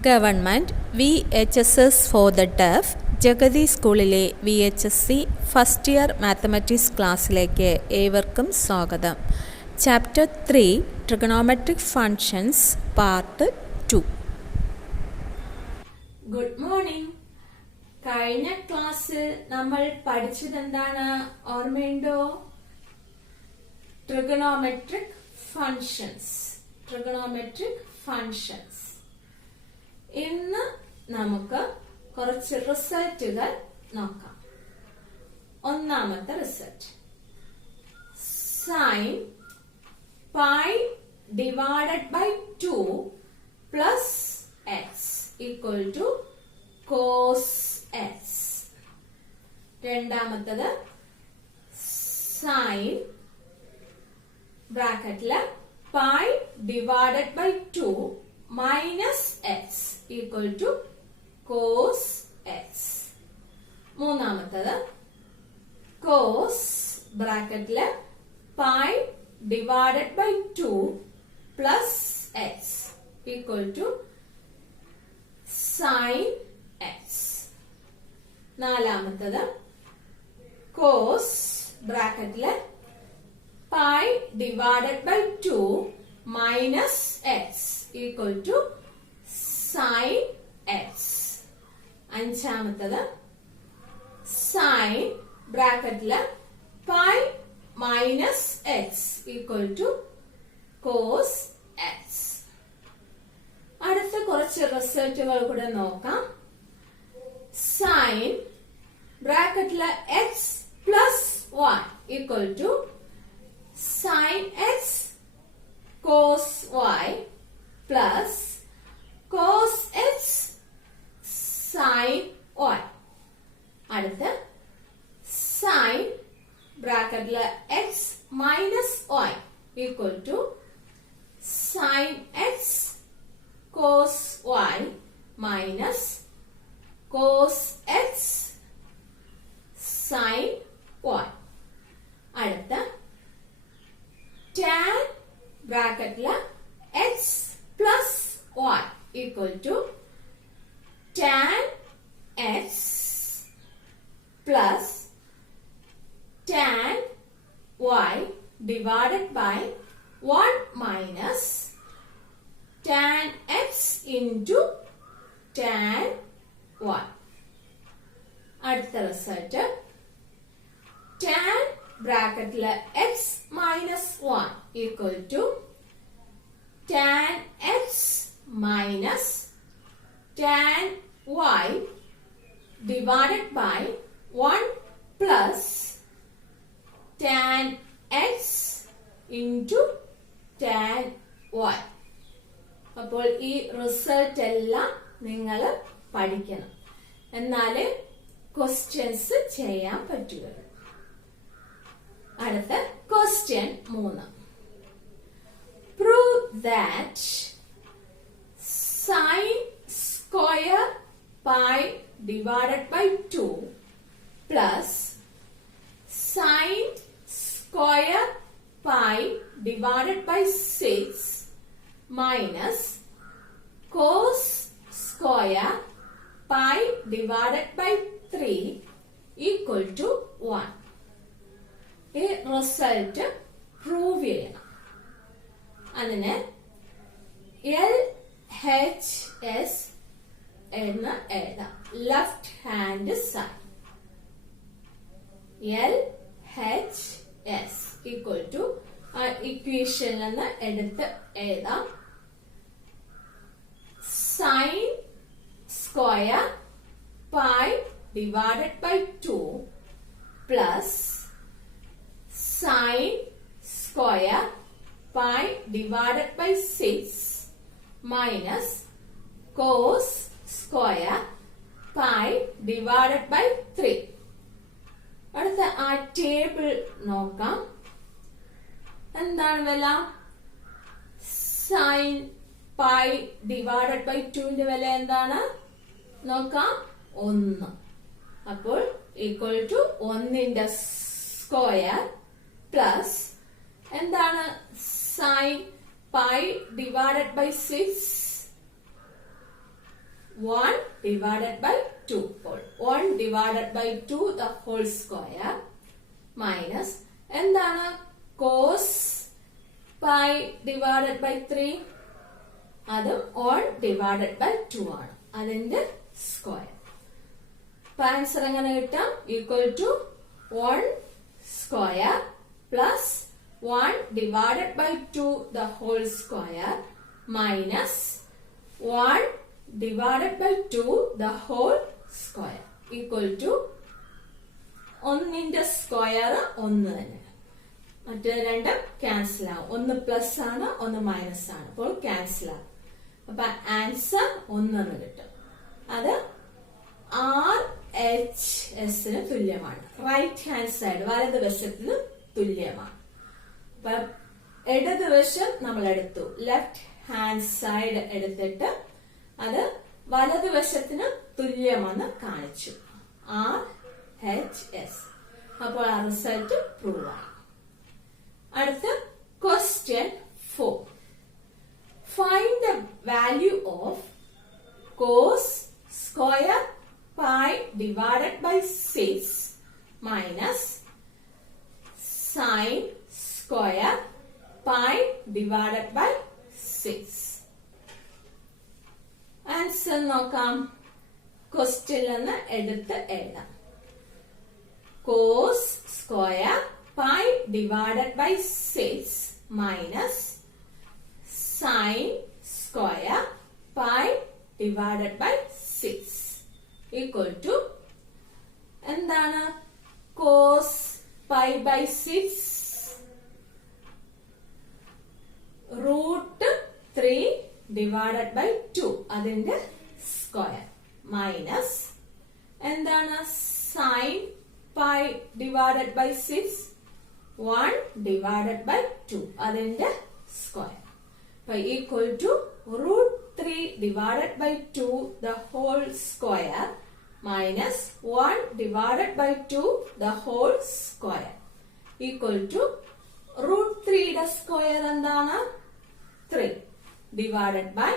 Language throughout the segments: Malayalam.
Government VHSS for the deaf Jagathy സ്കൂളിലെ VHSC ഫസ്റ്റ് ഇയർ മാത്തമാറ്റിക്സ് ക്ലാസ്സിലേക്ക് ഏവർക്കും സ്വാഗതം. Chapter 3 trigonometric functions part 2. Good morning. കഴിഞ്ഞ ക്ലാസ്സിൽ നമ്മൾ പഠിച്ചത് എന്താണ് ഓർമ്മയുണ്ടോ? Trigonometric functions. ഇന്ന് നമുക്ക് കുറച്ച് റിസൾട്ടുകൾ നോക്കാം. ഒന്നാമത്തെ result, sine pi divided by 2 plus x equal to cos x. രണ്ടാമത്തത്, സൈൻ ബ്രാക്കറ്റില് pi divided by 2 minus x equal to cos x. മൂന്നാമത്തത്, കോസ് ബ്രാക്കറ്റില് pi divided by 2 plus x equal to sine x. നാലാമത്തത്, കോസ് ബ്രാക്കറ്റില് pi divided by 2 minus x equal to sine x. അഞ്ചാമത്തത്, സൈൻ ബ്രാക്കറ്റില് pi minus x equal to cos x. അടുത്ത കുറച്ച് റിസൾട്ടുകൾ കൂടെ നോക്കാം. സൈൻ ബ്രാക്കറ്റില് x plus 1 equal to sine x cos y plus cos x sine y. അടുത്ത, സൈൻ ബ്രാക്കറ്റില് x minus y equal to sine x cos y minus cos x sine y. അടുത്ത, ടാൻ ബ്രാക്കറ്റില് x plus y equal to tan x plus tan y divided by 1 minus tan x into tan y. അടുത്ത റിസൾട്ട്, ടാൻ ബ്രാക്കറ്റില് x minus 1 equal to tan x minus tan y divided by 1 plus tan x into tan y. അപ്പോൾ ഈ റിസൾട്ട് എല്ലാം നിങ്ങൾ പഠിക്കണം, എന്നാലേ ക്വസ്റ്റ്യൻസ് ചെയ്യാൻ പറ്റുകയുള്ളൂ. അടുത്ത question 3. Prove that sin square pi divided by 2 plus sin square pi divided by 6 minus cos square pi divided by 3 equal to 1. ഈ റിസൾട്ട് പ്രൂവ് ചെയ്യണം. അതിന് LHS എന്ന് എഴുതാം, left hand side. LHS equal to equation എന്ന് എടുത്ത് എഴുതാം, sine square pi divided by 2 plus sine square pi divided by 6 minus cos square pi divided by 3. അടുത്ത ആ ടേബിൾ നോക്കാം. എന്താണ് വില? സൈൻ പൈ ഡിവൈഡഡ് ബൈ 2ന്റെ വില എന്താണ് നോക്കാം, 1. അപ്പോൾ ഈക്വൽ ടു 1ന്റെ സ്ക്വയർ പ്ലസ് എന്താണ് sine pi divided by 6 1 divided by 2 whole. 1 divided by 2 the whole square minus എന്താണ് cos pi divided by 3 അതും 1 divided by 2 ആണ്. അതിന്റെ സ്ക്വയർ. അപ്പൊ ആൻസർ എങ്ങനെ കിട്ടാം? Equal to 1 square plus 1 divided by 2 the whole square minus 1 divided by 2 the whole square equal to ഒന്നിന്റെ സ്ക്വയർ ഒന്ന് തന്നെ. മറ്റേ രണ്ടും ക്യാൻസൽ ആവും. ഒന്ന് പ്ലസ് ആണ്, ഒന്ന് മൈനസ് ആണ്. അപ്പോൾ ക്യാൻസൽ ആവും. അപ്പൊ ആൻസർ 1 കിട്ടും. അത് RHS തുല്യമാണ്. റൈറ്റ് ഹാൻഡ് സൈഡ് വലതുവശത്തിന് തുല്യമാണ്. അപ്പൊ ഇടതുവശം നമ്മൾ എടുത്തു. ലെഫ്റ്റ് ഹാൻഡ് സൈഡ് എടുത്തിട്ട് അത് വലതുവശത്തിന് തുല്യമെന്ന് കാണിച്ചു. RHS. അപ്പോൾ ആ റിസൾട്ട് പ്രൂവ് ആണ്. അടുത്ത question 4. Find the value of cos square pi divided by 6 minus sin square pi divided by 6. Answer നോക്കാം. ക്വസ്റ്റ്യൻ നിന്ന് എടുത്ത് എഴുതാം. cos square pi divided by 6 minus sin square pi divided by 6 equal to എന്താണ് cos pi by 6 root 3 divided by 2 അതിന്റെ സ്ക്വയർ മൈനസ് എന്താണ് sin pi divided by 6 1 divided by 2 അതിന്റെ സ്ക്വയർ. അപ്പൊ equal to root 3 divided by 2 the whole square minus 1 divided by 2 the whole square equal to root 3 ന്റെ സ്ക്വയർ എന്താണ് 3 divided by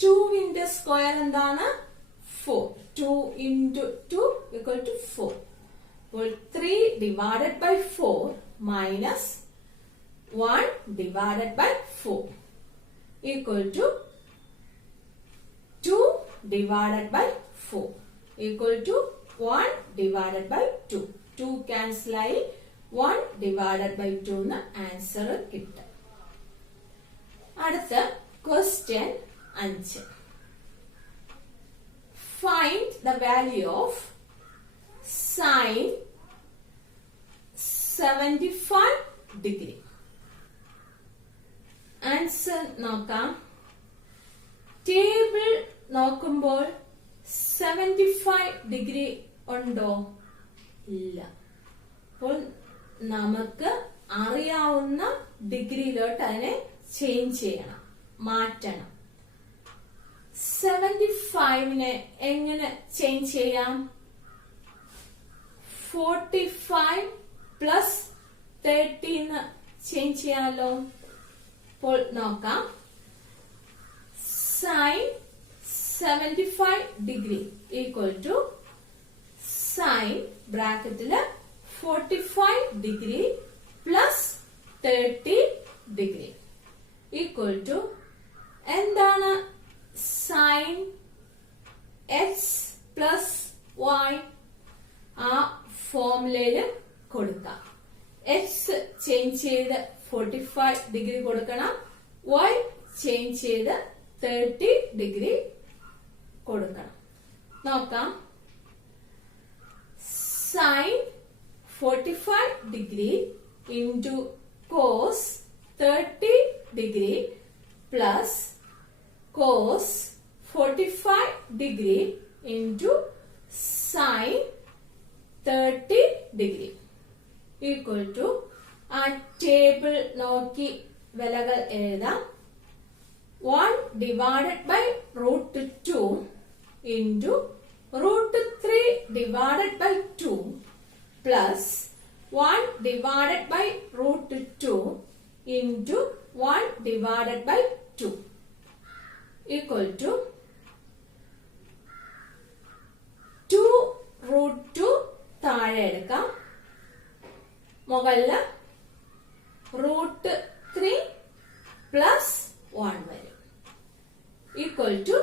2 ന്റെ സ്ക്വയർ എന്താണ് 4. 2 into 2 equal to 4. അപ്പോൾ 3 divided by 4 minus 1 divided by 4 equal to 2 divided by 4 equal to 1 divided by 2. 2 cancel ആയി 1 divided by 2 ന്ന് ആൻസർ കിട്ടും. അടുത്ത question 5. Find the value of sin 75 degree. Answer നോക്കാം. ടേബിൾ നോക്കുമ്പോൾ 75 ഡിഗ്രി ഉണ്ടോ? ഇല്ല. അപ്പോൾ നമുക്ക് അറിയാവുന്ന ഡിഗ്രിയിലോട്ട് അതിനെ ചേഞ്ച് ചെയ്യണം, മാറ്റണം. 75നെ എങ്ങനെ ചേഞ്ച് ചെയ്യാം? 45 പ്ലസ് 30 ചേഞ്ച് ചെയ്യാമല്ലോ. അപ്പോൾ നോക്കാം. sin 75 degree equal to sin ബ്രാക്കറ്റില് 45 degree plus 30 degree equal to എന്താണ് sin x പ്ലസ് y. ആ ഫോർമുലയില് കൊടുക്കാം. x ചേഞ്ച് ചെയ്ത് 45 ഡിഗ്രി കൊടുക്കണം, y ചേഞ്ച് ചെയ്ത് 30 ഡിഗ്രി കൊടുക്കണം. നോക്കാം. sin 45 degree into cos 30 degree plus cos 45 degree into sin 30 degree equal to ആ ടേബിൾ നോക്കി വിലകൾ എഴുതാം. 1 divided by root 2 into root 3 divided by 2 plus 1 divided by root 2 into 1 divided by 2 equal to താഴെ എടുക്കാം. മുകളില് √3 പ്ലസ് 1 വരും. Equal to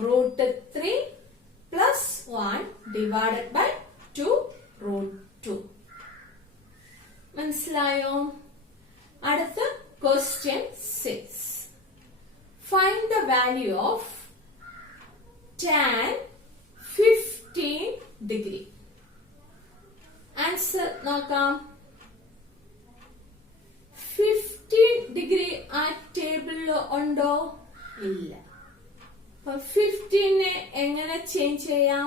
√3 plus 1 divided by 2√2. മനസ്സിലായോ? അടുത്ത question 6. Find the value of tan 15 degree. Answer നോക്കാം. 15 ഡിഗ്രി ആ ടേബിളിൽ ഉണ്ടോ? ഇല്ല. അപ്പൊ 15 എങ്ങനെ ചേഞ്ച് ചെയ്യാം?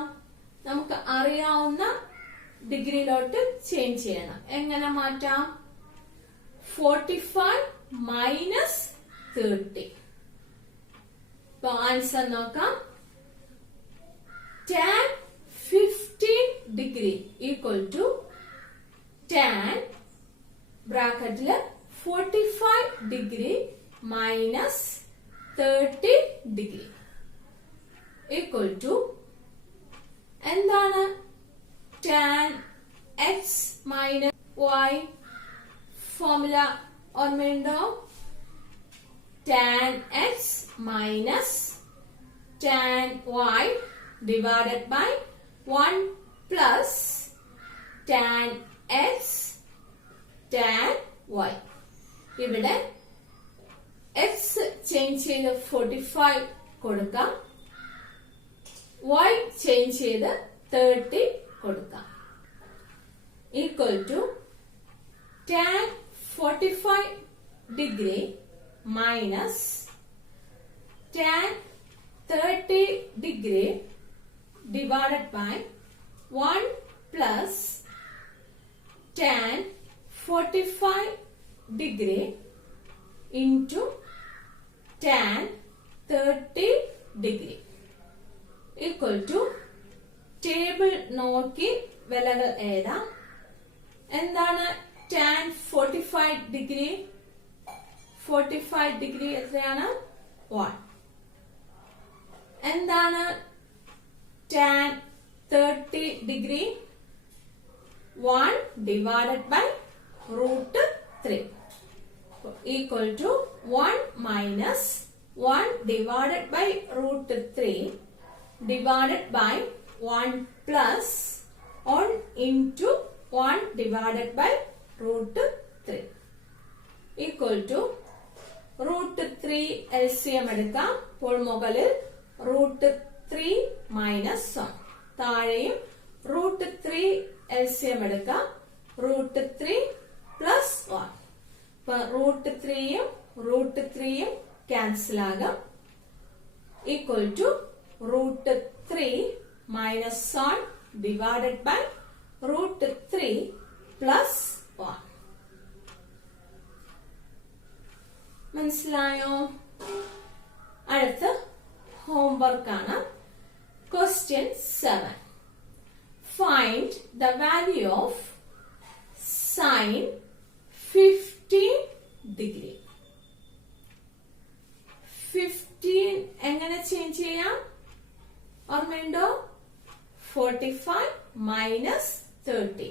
നമുക്ക് അറിയാവുന്ന ഡിഗ്രിയിലോട്ട് ചേഞ്ച് ചെയ്യണം. എങ്ങനെ മാറ്റാം? 45 മൈനസ് 30. ഇപ്പൊ ആൻസർ നോക്കാം. tan 15 degree equal to tan ബ്രാക്കറ്റില് 45 degree minus 30 degree equal to എന്താണ്? tan x minus y. Formula ഓർമ്മയുണ്ടോ? tan x minus tan y divided by 1 plus tan x tan y. ഇവിടെ x ചേഞ്ച് ചെയ്ത് 45 കൊടുക്കാം, y ചേഞ്ച് ചെയ്ത് 30 കൊടുക്കാം. Equal to tan 45 degree minus tan 30 degree divided by 1 plus tan 45 degree into tan 30 degree equal to table നോക്കി വിലകൾ എഴുതാം. എന്താണ് tan 45 degree? 45 degree എത്രയാണ്? 1. എന്താണ് tan 30 degree? 1 divided by √3 equal to 1 minus 1 divided by √3 divided by 1 plus 1 into 1 divided by √3 equal to √3 LCM എടുക്കാം. അപ്പോൾ മുകളിൽ √3 മൈനസ് 1, താഴെയും √3 LCM എടുക്കാം. √3 പ്ലസ് 1. അപ്പൊ √3യും ക്യാൻസൽ ആകാം. Equal to √3 minus 1 divided by √3 plus 1. മനസ്സിലായോ? അടുത്ത homework ആണ്. Question 7. Find the value of sin 15 degree. 15 എങ്ങനെ ചേഞ്ച് ചെയ്യാം? ഓർമ്മയുണ്ടോ? 45 മൈനസ് 30.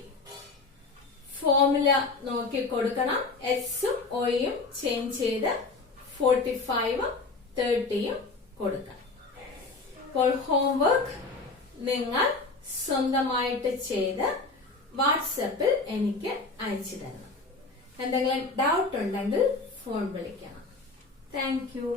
ഫോർമുല നോക്കി കൊടുക്കണം. എക്സും ഒയും ചേഞ്ച് ചെയ്ത് 45 30 കൊടുക്കണം. അപ്പോൾ ഹോംവർക്ക് നിങ്ങൾ സ്വന്തമായിട്ട് ചെയ്ത് വാട്സപ്പിൽ എനിക്ക് അയച്ചു തരണം. എന്തെങ്കിലും ഡൗട്ട് ഉണ്ടെങ്കിൽ ഫോൺ വിളിക്കണം. Thank you.